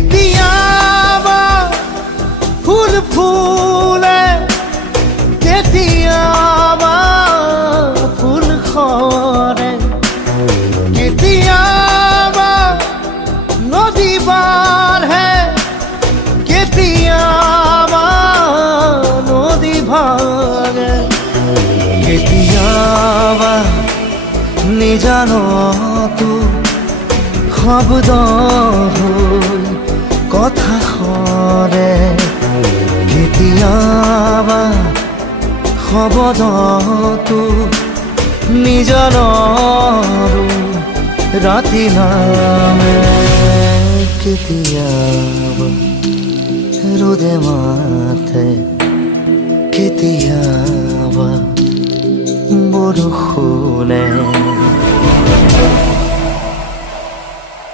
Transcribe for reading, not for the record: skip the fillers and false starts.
কেতিয়াবা ফুল ফুলে কেতিয়াবা ফুল সৰে কেতিয়াবা নদী বাঢ়ে কেতিয়াবা নদী ভাঙে কেতিয়াবা নিজানতো শব্দ হৈ কথা সৰে কেতিয়াবা শব্দটো নিজানৰো ৰাতি নামে কেতিয়াবা ৰ'দে মাতে কেতিয়াবা বৰষুণে